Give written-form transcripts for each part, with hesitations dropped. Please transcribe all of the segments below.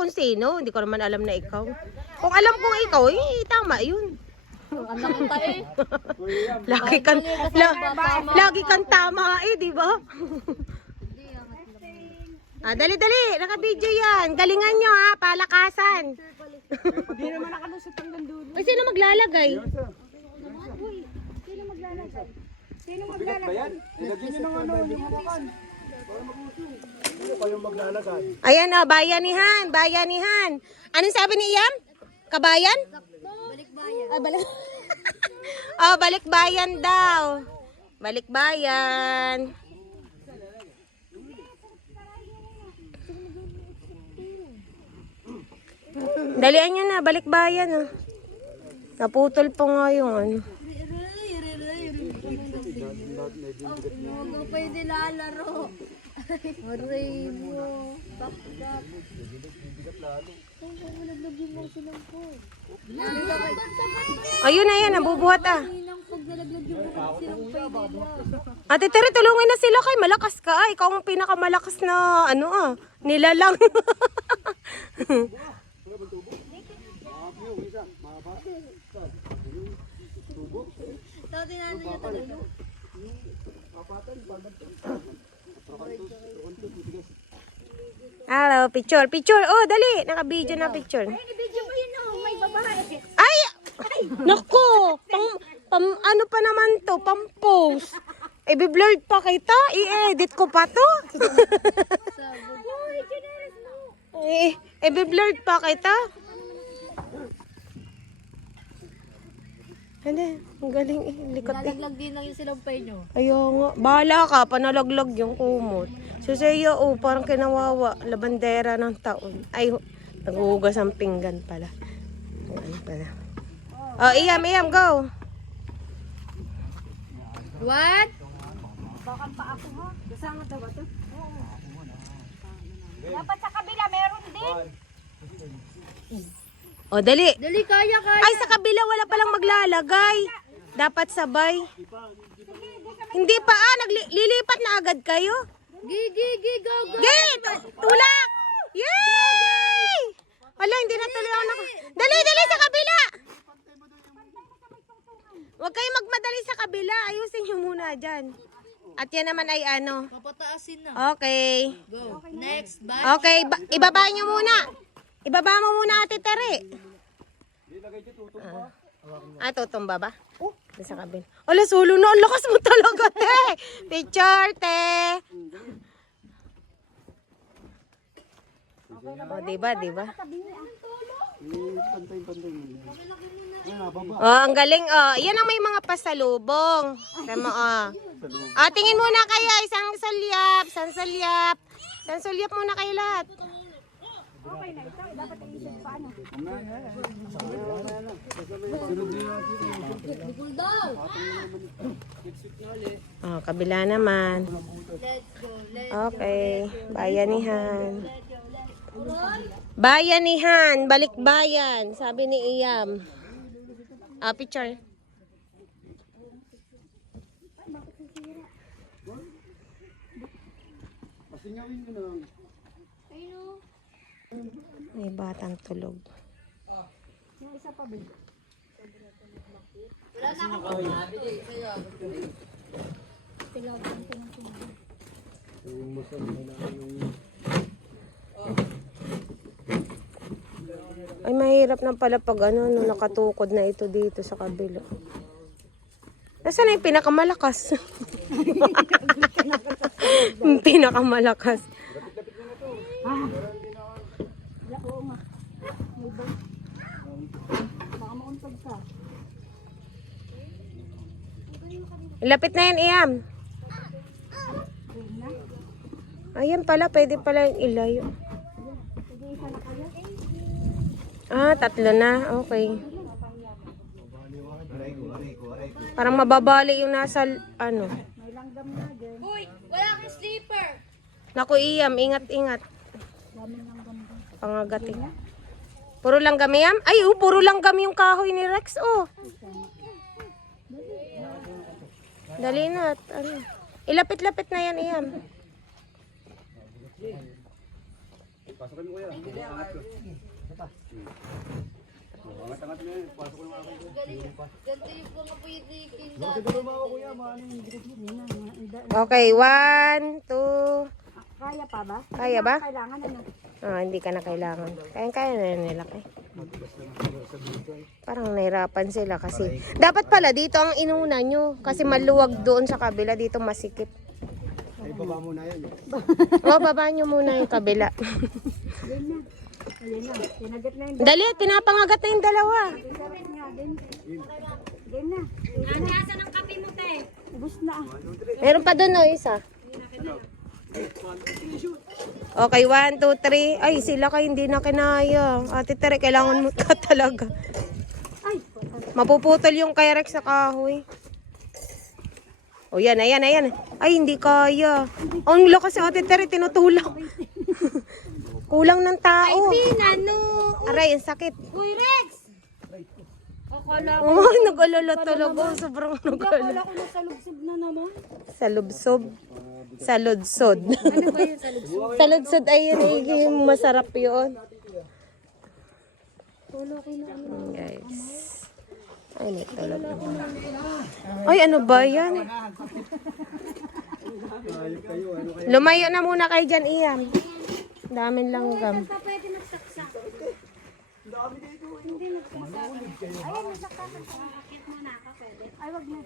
kung sino. Hindi ko naman alam na ikaw. Kung alam kong ikaw, eh, tama yun. Anak kita eh. Lagi kang tama eh, di ba? Dali-dali, naka-video yan. Galingan nyo ha, palakasan. Hindi naman nakalusot hanggang dulo. Ay, sino maglalagay? Sino maglalagay? Sino maglalagay? Ilagyan nyo ng ano, yung hawakan. Para mag-usong. Ano kayong maglalagay? Ayan o, bayanihan, bayanihan. Anong sabi ni Iyam? Kabayan? Balikbayan. Balik. Oh, balikbayan daw. Balikbayan. Dalian nyo na, balikbayan oh. Naputol pa nga yung ano. Huwag ka pwede lalaro. Aray mo. Bakit? Ayun na yan, nabubuhat ah. Pag nalaglag yung bukas silang pwede. Ate Tere, tulungan na sila kay malakas ka ah. Ikaw ang pinakamalakas na ano ah. Nilalang. Tawag natin niya talaga. Hello, picture, picture. Oh, dali. Naka-video na picture. Ay, video mo yun oh, may babae. Ay! Naku! Ano pa naman to? Pang-post. Blurred pa kita. I-edit ko pa to. Blurred pa kita. Ano? Ang galing eh. Likot eh. Nalaglag din lang yung silampay nyo. Ayaw nga. Bahala ka. Panalaglag yung kumot. So sa'yo, parang kinawawa. Labandera ng taon. Ay, naghuhugas ang pinggan pala. Ano pala. Oh, Iyam, go. What? Bakang pa ako ha? Kasama daw ba ito? Dapat sa kabila, meron din. Oh, dali. Dali, kaya. Ay, sa kabila wala palang maglalagay. Dapat sabay. Hindi pa naglilipat na agad kayo. Gigi, go. Git! Tulak! Yay! Wala, hindi na tuloy ako Dali sa kabila! Huwag kayo magmadali sa kabila. Ayusin nyo muna dyan. At yan naman ay ano. Papataasin na. Okay. Go. Next, batch. Okay, ibaba nyo muna. Ibaba mo muna, Ate Tere. Tutumba ba? Sa kabila. Ala, sulo na. Ang lakas mo talaga, te. Picture, te. Diba? Pantay-pantay mo. Ang galing. Yan ang may mga pasalubong. Tama, tingin muna kayo. Isang salyap muna kayo lahat. Okay na ito, dapat iisip pa ano. Bukul daw. Kabila naman. Let's go. Okay. Bayanihan. Bayanihan. Balikbayan. Sabi ni Iyam. Picture. Pasingawin ko na. May batang tulog. Yung isa pa ba? Wala na akong mabili sa'yo. Ay, mahirap na pala pag nakatukod na ito dito sa kabila. Nasaan na yung pinakamalakas? Yung pinakamalakas. Oo nga. May ba? Baka mauntog ka. Lapit na yan, Iyam. Ayan pala, pwede pala yung ilayo. Tatlo na. Okay. Parang mababali yung nasa, ano. May langgam na dyan. Uy, wala kang sleeper. Naku, Iyam, ingat-ingat. Daming langgam dyan. Pangagati. Puro langgam, Iyam? Ay, puro langgam yung kahoy ni Rex, Dali na. Ilapit-lapit na yan, Iyam. Pasokin mo kuya. Angat ko. Angat mo yun. Pasok ko ng akin. Ganito yung mga pwede kinda. Bakit ba lumawa kuya? Maano yung dikit mo? Okay, 1, 2. Kaya pa ba? Kaya ba? Kailangan ano? Hindi ka na kailangan. Kaya na nila kay. Parang nahirapan sila kasi. Dapat pala dito ang inuna nyo. Kasi maluwag doon sa kabila. Dito masikip. Ay, baba mo na yan. Baba nyo muna yung kabila. Game na. Ayun na. Tinagat na yung Dali, pinapangagat na yung dalawa. sarap nga. Game na. Asa ng kape mo, te? Ubus na ah. Meron pa doon isa. Okay, 1, 2, 3. Ay, sila kayo hindi na kinaya. Ate Tere, kailangan mo ka talaga. Ay! Mapuputol yung kay Rex sa kahoy. O yan, ayan, ayan. Ay, hindi kaya. Ang lakas si Ate Tere, tinutulak. Kulang ng tao. Pinano! Aray, ang sakit. Uy, Rex! Akala Oh, nag-alala talaga. Sobrang nag-alala. ko nasa lubsob na naman. Sa lubsob. Sa ludsod. Ano ba yun sa lubsob? Sa ludsod ay yun, masarap yun. Guys. Ay, may tulog naman. Ay, ano ba yan? Lumayo na muna kayo dyan, Ian. Daming langgam. Pa pwede magsaksak. Hindi magsaksak. Ayun, magsaksak. Akit mo na ka, pwede. Ay, wag na.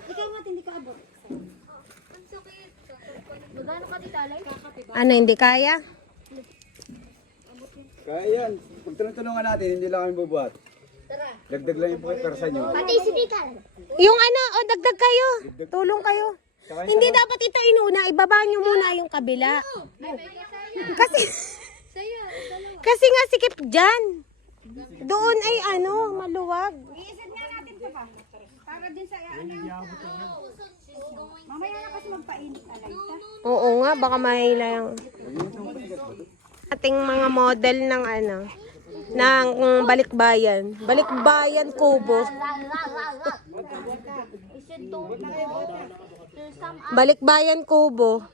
Ikaw nga, hindi ka abot. Ang sakit. Magano ka dito, Alay? Ano, hindi kaya? Kaya yan. Pag tulungan natin, hindi lang kami bubuhat. Tara. Dagdag lang yung pagkarsa nyo. Pati si Tikal. Yung ano, dagdag kayo. Tulong kayo. Hindi dapat ito inuna. Ibaba nyo muna yung kabila. Kasi, Sa'yo, dalawa. kasi nga sikip dyan. Doon ay ano, maluwag. Iisip nga natin ito pa. Para din sa mamaya na kasi magpainit alay ta. Oo nga, baka mahila yung ating mga model ng ano, ng balikbayan. Balikbayan kubo. Balikbayan kubo.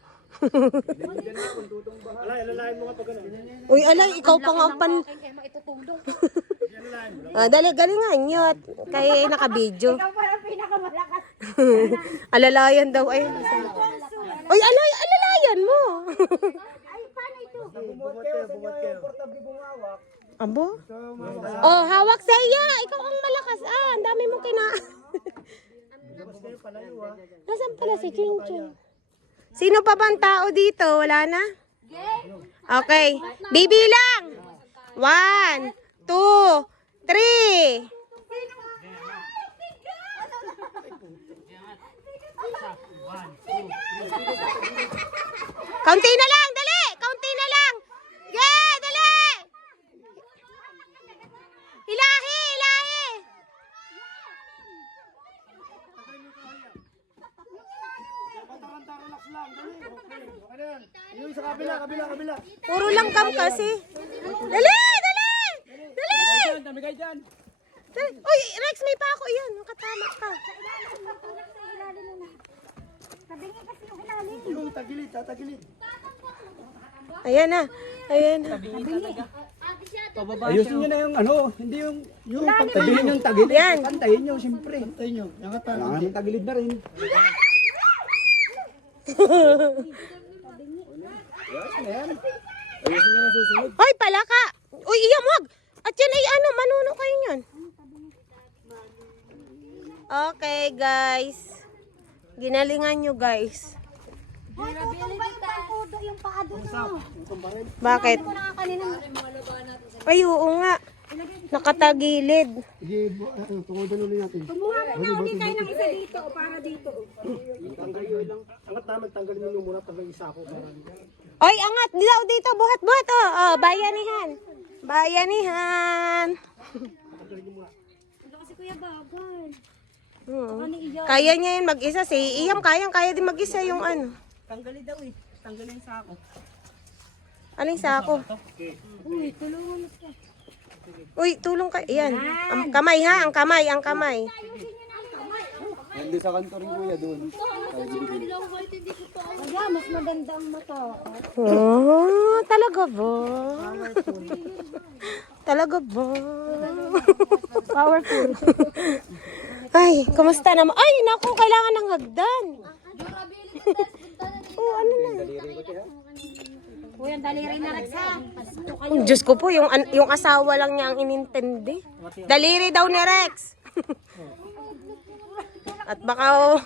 Alay, alalahin mo nga pag ano. Uy, alay, ikaw pa nga ang pan... dali, galingan nyo at kaya naka-video. Ikaw parang pinakamalakas. Alalayan daw ay. Uy, alay, alalayan mo. Ay, paano ito? Bumuhat kayo sa inyo yung portable bumawak. Abo? Oh, hawak sa iya. Ikaw ang malakas. Ang dami mo kina... Nasaan pala si Chinchon? Sino pa bang tao dito? Wala na? Okay. Bibilang. 1, 2, 3. Kaunti na lang, dali! Kaunti na lang! Yeah, dali! Ilahi, ilahi! Relax lang, dali. Okay, okay na yan. Yung sa kabila, kabila, kabila. Puro langgam kasi. Dali, dali! Dali! Damigay dyan. Dali. Uy, Rex, may pako yan. Nakatama ka. Tabingi kasi yung ilalim. Yung tagilid, tatagilid. Ayan na. Ayan na. Ayusin nyo na yung ano, hindi yung pagtabihin yung tagilid. Yan. Pantayin nyo, siyempre. Pantayin nyo. Kailangan ng tagilid na rin. Yan, yan. Ayusin nyo na susunod. Hoy, palaka. Uy, iyam, wag. At yan ay ano, manuno kayo yan. Okay, guys. Ginalingan nyo, guys. Hoy, tutumba yung pangkudo, yung paa doon. Bakit? Ay, oo nga. Nakatagilid. Sige, tungodan ulit natin. Kumuha mo na ulit tayo ng isa dito o para dito. Angat namin, tanggalin mo yung muna, tanggalin isa ako. Oy, angat. Dilaw dito. Buhat, buhat. Oh, bayanihan. Bayanihan. Ito kasi kuya bagal. Kaya niya yun mag-isa. Si Iyam, kaya din mag-isa yung ano. Tanggalin daw eh. Tanggalin sa ako. Aling sako. Uy, tulungan mo siya. Uy, tulong ka. Ayan. Ang kamay ha, ang kamay, ang kamay. Ayusin niyo na ang kamay. Nandun sa kanto rin kuya doon. Kaya mas maganda ang mata. Oh, talaga ba? Talaga ba? Powerful. Ay, kumusta naman? Ay, naku, kailangan ng hagdan. Oh, ano na? Kuya, daliri na Rex ha. Oh, Diyos ko po, yung asawa lang niya ang inintindi. Daliri daw ni Rex. At baka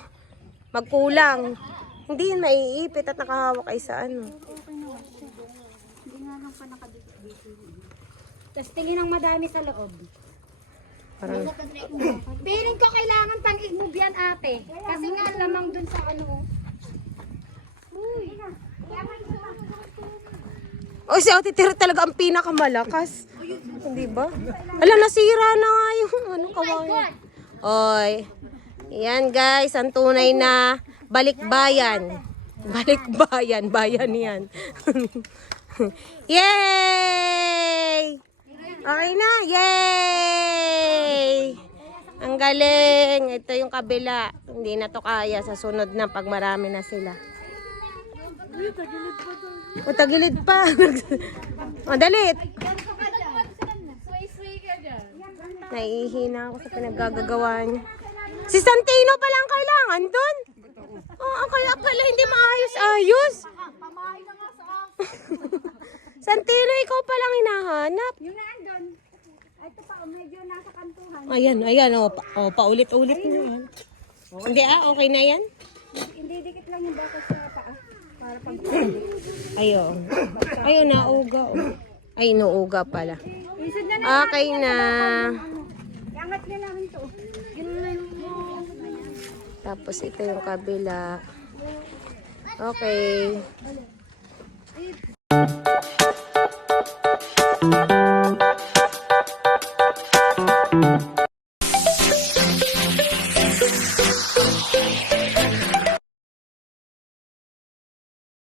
magkulang. Hindi yun maiipit at nakahawak ay sa ano. Tapos tingin ang madami sa loob. Parang, Feeling ko kailangan pang i-move yan ate. Kasi nga lamang dun sa ano. oh, si Ate Tira talaga ang pinakamalakas. Hindi ba? Ala, nasira na nga yung ano kawayan. Oy. Yan guys, ang tunay na balikbayan. Balikbayan, bayan yan. Yay! Okay na, yay! Ang galing. Ito yung kabila. Hindi na to kaya sa sunod na pag marami na sila. O, tagilid pa. O, dalit. Naihina ako sa pinaggagawa niya. Si Santino pa lang kailangan dun. Oh, kaya pala hindi maayos-ayos. Santino, ikaw pa lang hinahanap. Yung naandun. Ito pa, medyo nasa kantuhan. Ayan, ayan. O, paulit-ulit na yan. Hindi okay na yan? Hindi dikit lang yung bakit sa paa. Para pag Ayun. Ayun, nauga. Oh. Ay, nauga pala. isod na Okay na. Iangat niya namin to. Yun na yung Tapos ito yung kabila. Okay.